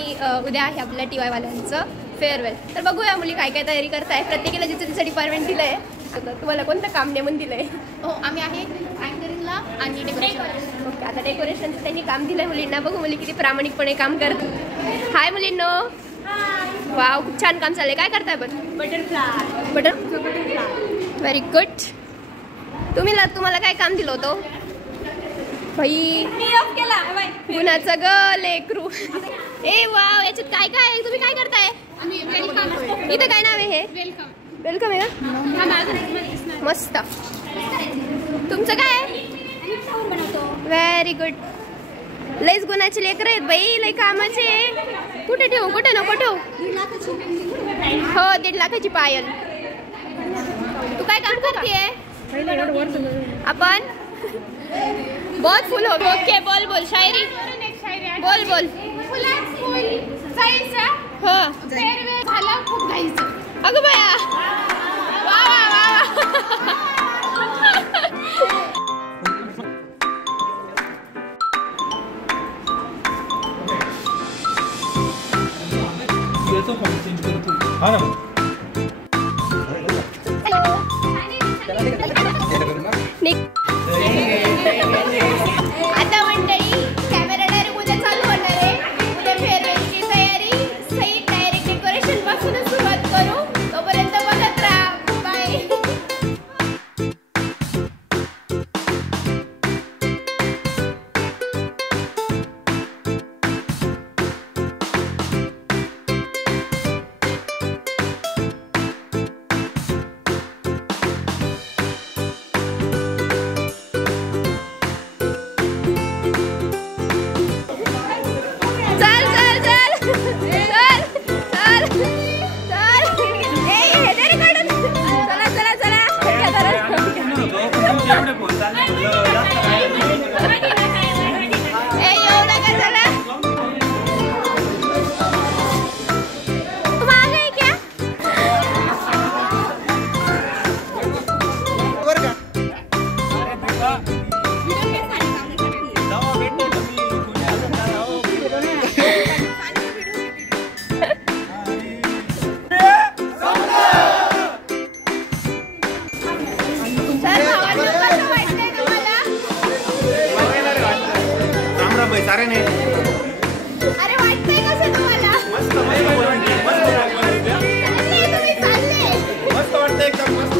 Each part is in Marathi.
आणि उद्या आहे आपल्या TY वाल्यांचं फेअरवेल. तर बघूया मुली काय काय तयारी करताय. प्रत्येकाला जिचं तिचं डिपार्टमेंट दिलं आहे. आता तुम्हाला कोणतं काम नेमून दिलं आहे? हो, आम्ही आहे अँकरिंगला आणि डेकोरेशन. ओके, आता डेकोरेशनचं त्यांनी काम दिलं आहे मुलींना. बघू मुली किती प्रामाणिकपणे काम करतात. हाय मुलींनो. वाव, खूप छान काम चाललंय. काय करताय पण? बटरफ्लाय. Very good. तुम्हाला काय काम दिलं होतं भाई? गुणाचं ग लेकरू. ए वाव, याच्यात काय काय आहे? तुम्ही काय करताय इथं? काय नाव आहे हे? वेलकम आहे का? मस्त. तुमचं काय आहे? Very good. लईच गुणाचे लेकर आहेत बाई, लई कामाचे. कुठे ठेवू? कुठे नको ठेवू? हो, 1.5 लाखाची पायल. तू काय काम करतेय? आपण बहुत फुल हो. ओके, बोल शायरी बोल. अगं बाया, वा वा वा. आता मंडळी कॅमेरा डायरेक्ट उद्या चालू होणार आहे. उद्या फेअरवेलची तयारी सही डायरेक्ट डेकोरेशन पासूनच सुरुवात करू. तोपर्यंत बघत राहा. बाय. अरे वाटतंय कसं तुम्हाला? मस्त वाटतंय एकदम मस्त.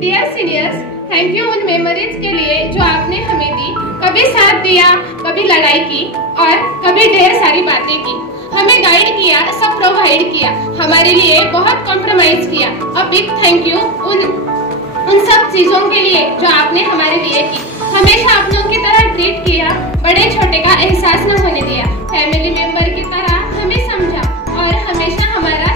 डियर सीनियर्स, थैंक यू उन मेमोरीज के लिए जो आपने हमें दी. कभी साथ दिया, कभी लड़ाई की और कभी ढेर सारी बातें की. हमें गाइड किया, सब प्रोवाइड किया, हमारे लिए बहुत कॉम्प्रोमाइज किया. अ बिग थैंक यू उन सब चीजों के लिए जो आपने हमारे लिए की. हमेशा अपनों की तरह ट्रीट किया, बड़े छोटे का एहसास न होने दिया. फैमिली मेंबर की तरह हमें समझा और हमेशा हमारा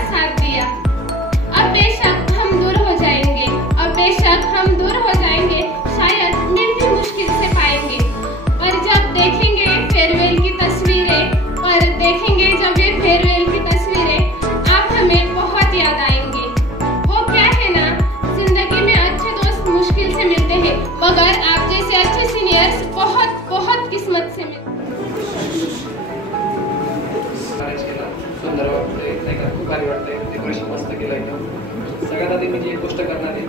डेकोरेशन मस्त केलं एकदम. सगळ्यात आधी मी जी एक गोष्ट करणार आहे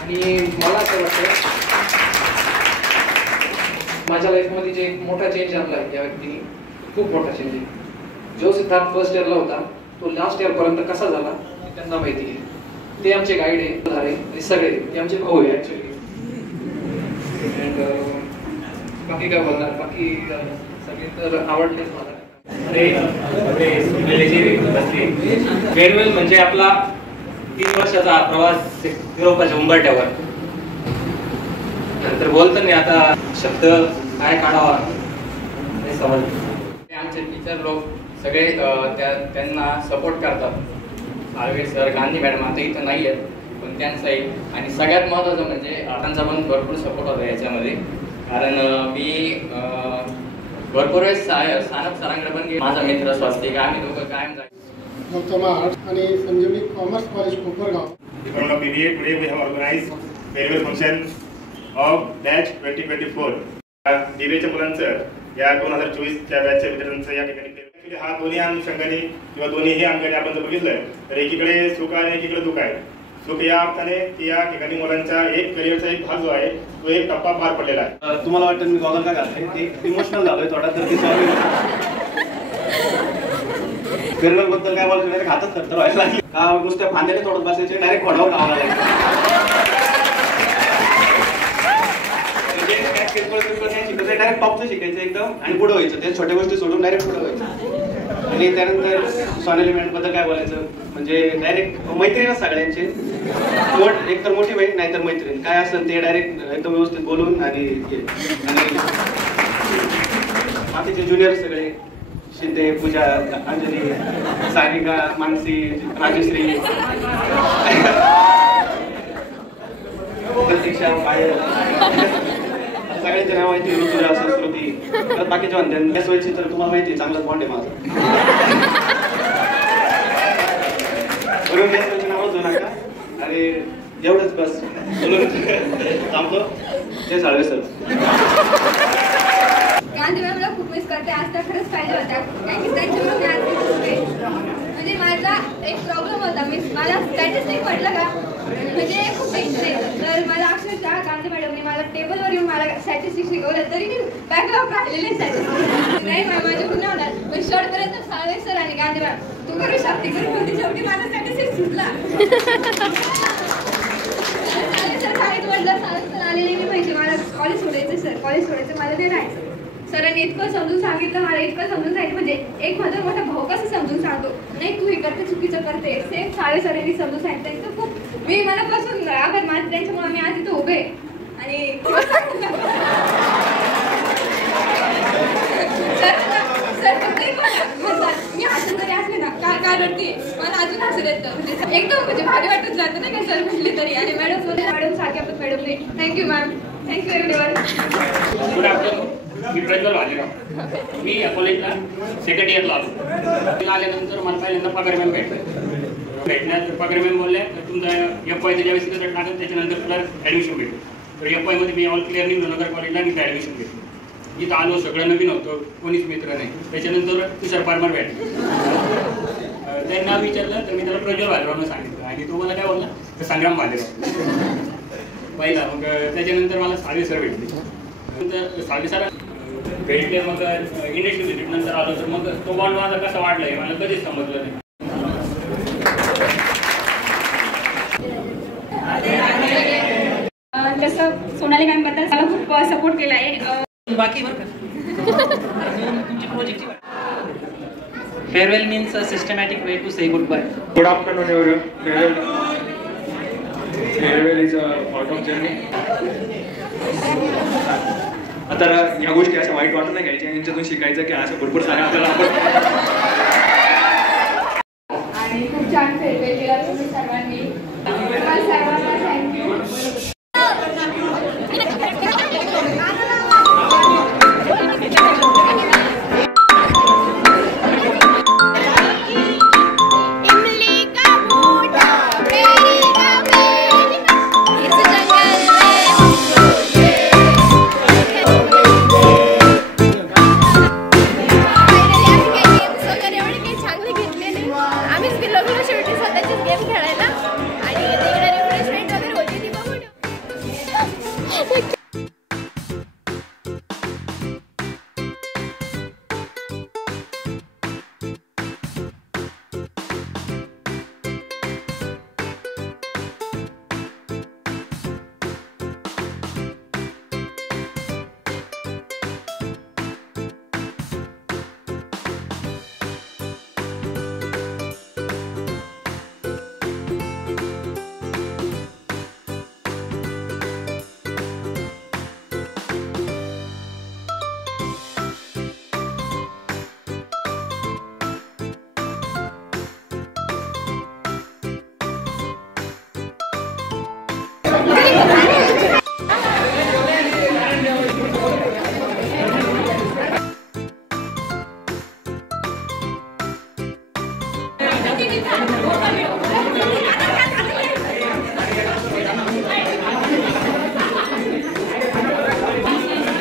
आणि मला असं वाटतं माझ्या लाईफमध्ये जे मोठा चेंज आणला आहे त्या व्यक्तीने, खूप मोठा चेंज आहे. जो सिद्धार्थ फर्स्ट इयरला होता तो लास्ट इयर पर्यंत कसा झाला त्यांना माहिती आहे. ते आमचे गाईड आहे आणि सगळे ते आमचे भाऊ आहे ऍक्च्युली. अँड बाकी काय बोलणार, बाकी सगळे तर आवडलेच मला. फेअरवेल म्हणजे आपला 3 वर्षाचा प्रवास युरोपाच्या उंबरठ्यावर. नंतर बोलताना आता शब्द काय काढावा हे समजलं. आमचे टीचर लोक सगळे त्यांना सपोर्ट करतात. साळवे सर, गांधी मॅडम आता इथं नाही आहेत पण त्यांचाही, आणि सगळ्यात महत्त्वाचं म्हणजे त्यांचा पण भरपूर सपोर्ट होता याच्यामध्ये. कारण मी भरपूर वेळेस सानप सरांकडे पण माझा मित्र स्वास्तिक आम्ही दोघं कायम जायचो. गौतम आर्ट्स आणि Sanjivani commerce college Kopargaon. Today we have organized farewell function of batch 2024. DBAच्या मुलांचं या 2024च्या बॅचच्या विद्यार्थ्यांचं या ठिकाणी हा दोन्ही अनुषंगाने किंवा दोन्हीही अंगाने आपण जर बघितलं तर एकीकडे सुख आहे आणि एकीकडे दुःख आहे. सुख या अर्थाने की या ठिकाणी मुलांचा एक करिअरचा एक भाग जो आहे तो एक टप्पा पार पडलेला आहे. तुम्हाला वाटतं मी गॉगल का घालतोय, ते इमोशनल झालोय थोडा, तर ती सॉरी. फेअरवेल बद्दल काय बोलायचं, डायरेक्ट हातच थरथर व्हायला लागले का, नुसत्या फांद्याने तोडत बसायचे, डायरेक्ट घोडावर लावायला लागले. डायरेक्ट टॉपचं शिकायचं एकदम आणि पुढे व्हायचं. त्या छोट्या गोष्टी सोडून डायरेक्ट पुढे व्हायचं. आणि त्यानंतर सोनाली मॅडम बद्दल काय बोलायचं म्हणजे डायरेक्ट मैत्रीणच सगळ्यांचे. एक तर मोठी बहीण नाहीतर मैत्रीण काय असेल ते डायरेक्ट एकदम व्यवस्थित बोलून आणि बाकीचे ज्युनियर सगळे शिंदे, पूजा, अंजली, सारिका, मानसी, राजश्री, प्रतीक्षा, पायल, सगळ्यांचे नाव माहिती. ऋतुजा, संस्कृती, परत बाकीच्या म्हणते त्या सोयीची तर तुम्हाला माहिती चांगलाच बॉन्ड आहे माझा. बरोबर या सोयीचं नावच होऊ नका. आणि एवढंच बस थांबतो. जय साळवे सर. गांधी मॅमला खूप मिस करते. आज तर खरंच पाहिजे होत्या कारण की त्यांच्यामुळे मी आज होते. म्हणजे माझा एक प्रॉब्लेम होता, मला स्टॅटिस्टिक म्हटलं का म्हणजे खूप टेन्शन. तर मला अक्षरशः गांधी मॅडमने मला टेबलवर येऊन मला स्टॅटिस्टिक शिकवलं तरी मी बॅकअप राहिलेले स्टॅटिस्टिक नाही माझ्याकडून नाही होणार. पण शेवटपर्यंत साळवे सर आणि गांधी मॅम तू करू शकते करू, शेवटी माझा स्टॅटिस्टिक सुटला. साळवे सर शाळेत म्हटलं, साळवे सर आलेले मी माहिती मला कॉलेज सोडायचं, सर कॉलेज सोडायचं, मला ते राहायचं. सरांनी इतकं समजून सांगितलं, मला इतकं समजून सांगितलं म्हणजे एक माझा मोठा भाऊ कसं समजून सांगतो नाही तू हे करते चुकीचं करते, सेम साळवे सरांनी समजून सांगितलं. इतकं खूप मी मनापासून आभार मानते त्यांच्यामुळे मी आज इथं उभे. आणि मी हसून जरी असले ना काय रडते मला अजून हसून येतं म्हणजे एकदम म्हणजे भारी वाटत जातं ना काय सर म्हटले तरी. आणि मॅडम मॅडम सारखे आपण मॅडमने thank you ma'am, thank you everyone. Good afternoon. मी प्रज्वल भालेराव. मी या कॉलेजला सेकंड इयरला आलो. आल्यानंतर मला पहिल्यांदा पगार मॅम भेटण्यात पगार मॅम बोलल्या तुमचा FYचं ज्यावेळेस रिझल्ट लागेल त्याच्यानंतर तुला ॲडमिशन भेटेल. तर FYमध्ये मी ऑल क्लिअर निघलो नगर कॉलेजला आणि तिथे ॲडमिशन घेतलं. इथं आलो सगळं नवीन होतं, कोणीच मित्र नाही. त्याच्यानंतर तुषार पारमार भेटले. त्यांना विचारलं तर मी त्याला प्रज्वल भालेरावनं सांगितलं आणि तो मला काय बोलला तर संग्राम भालेराव पहिला. मग त्याच्यानंतर मला साळवे सर भेटले. नंतर साळवे सर भेटले. मग इंडस्ट्री व्हिजिट नंतर आलो तर मग तो बॉन्ड माझा कसा वाढला आहे मला कधीच समजलं नाही. जसं सोनाली मॅम बद्दल मला खूप सपोर्ट केला आहे. बाकी farewell means a systematic way to say goodbye. Good afternoon everyone. Farewell is a part of journey. तर या गोष्टी अशा वाईट वाटून नाही घ्यायच्या, यांच्यातून शिकायचं की अशा भरपूर साऱ्या आपल्याला आणि खूप छान फेअरवेल केला तुम्ही सर्वांनी. सर्वांना थँक्यू.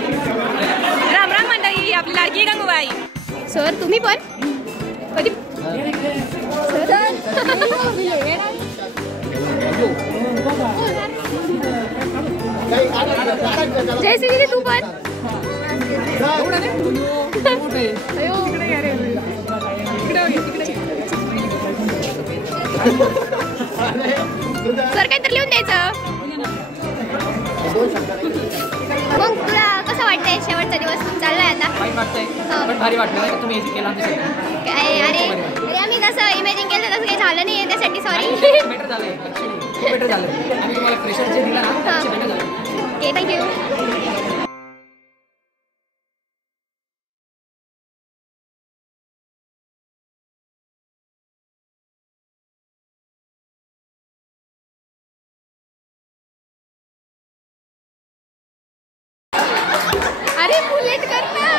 राम राम मंडळी, आपली लाडकी गंगूबाई. सर तुम्ही पण कधी जय श्री तू पण सर काहीतरी लिहून द्यायचं. मग तुला कसं वाटतंय शेवटचा दिवस चाललाय आता? पण भारी वाटलं तुम्ही केला अरे आम्ही कसं इमॅजिन केलं तसं काही झालं नाही, त्यासाठी सॉरी. बेटर झालंय, बेटर झालं. आणि तुम्हाला प्रेशर जे दिला ना ते बेटर झालं. Okay thank you. अरे बुलेट करना.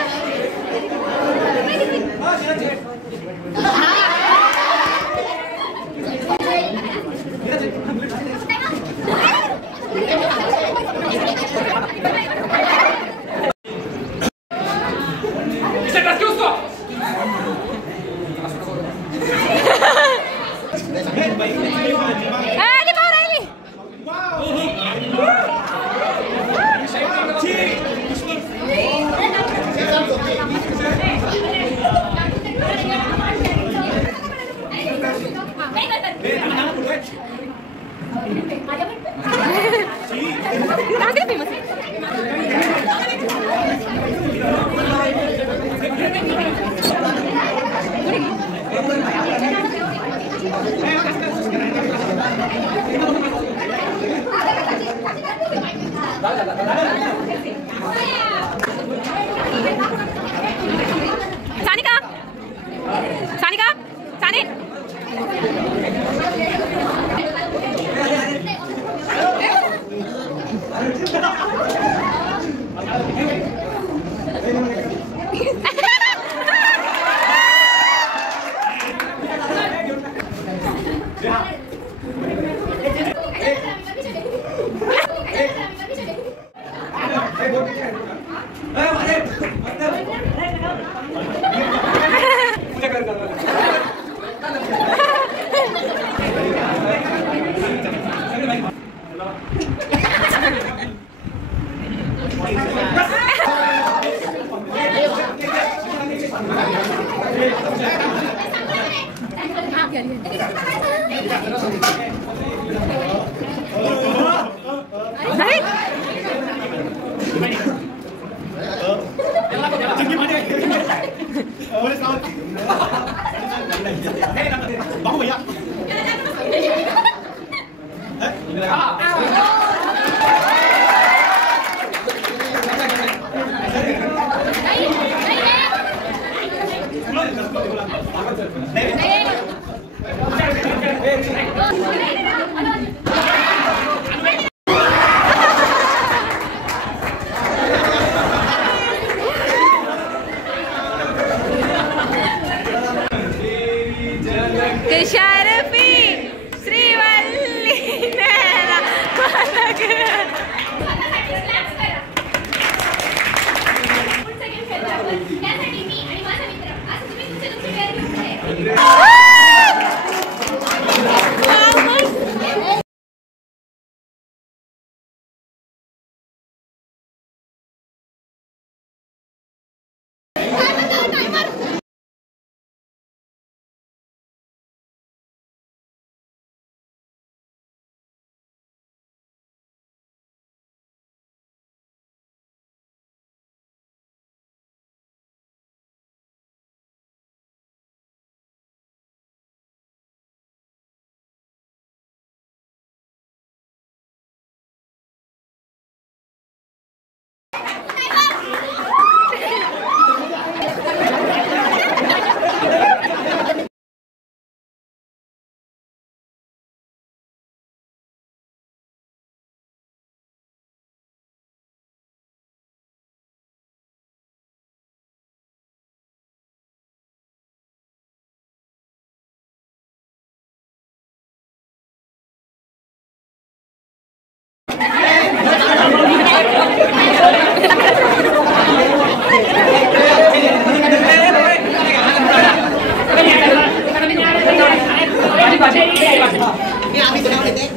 सानिका सानिका साने शरफी श्रीवल्ली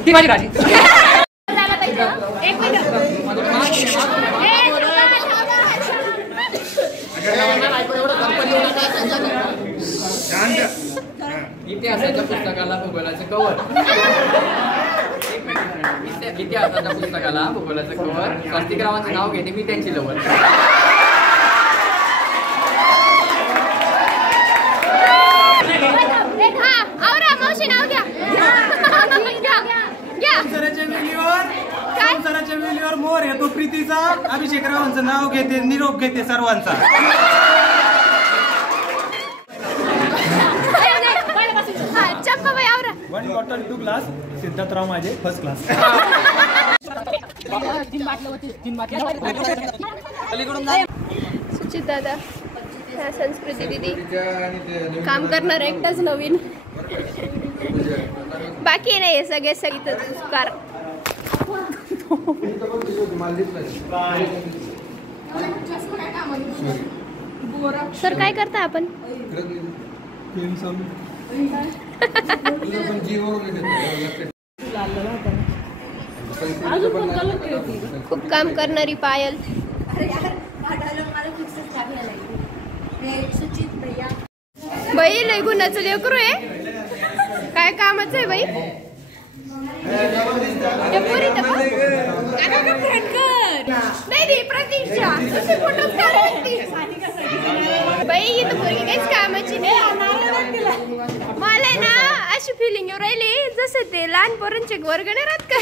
ती माझी राजी. एक मिनिट. इतिहासाच्या पुस्तकाला भूगोलाचं कवर. इतिहासाच्या पुस्तकाला भूगोलाचं कवर. स्वास्तिकरावांचं नाव घेते मी त्यांची लवर. मावशी नाव घ्या. संसाराच्या वेलीवर मोर येतो प्रीतीचा. अभिषेकरावांचं नाव घेते, निरोप घेते सर्वांचा. One bottle 2 glass. सिद्धार्थराव माझे फर्स्ट क्लास. सुचित दादा, संस्कृती दिदी, काम करणार एकटाच नवीन. बाकी नाही सगळे कार. सर काय करता आपण? खूप काम करणारी पायल. बाई लय गुणाचं लेकरू आहे. काय कामाचं आहे बाई? नाही प्रतीक्षा बाई इथं पोरगी काहीच कामाची नाही. मला ना अशी फिलिंग येऊ राहिली जसं ते लहान पोरांचे वर्ग नाही राहत का.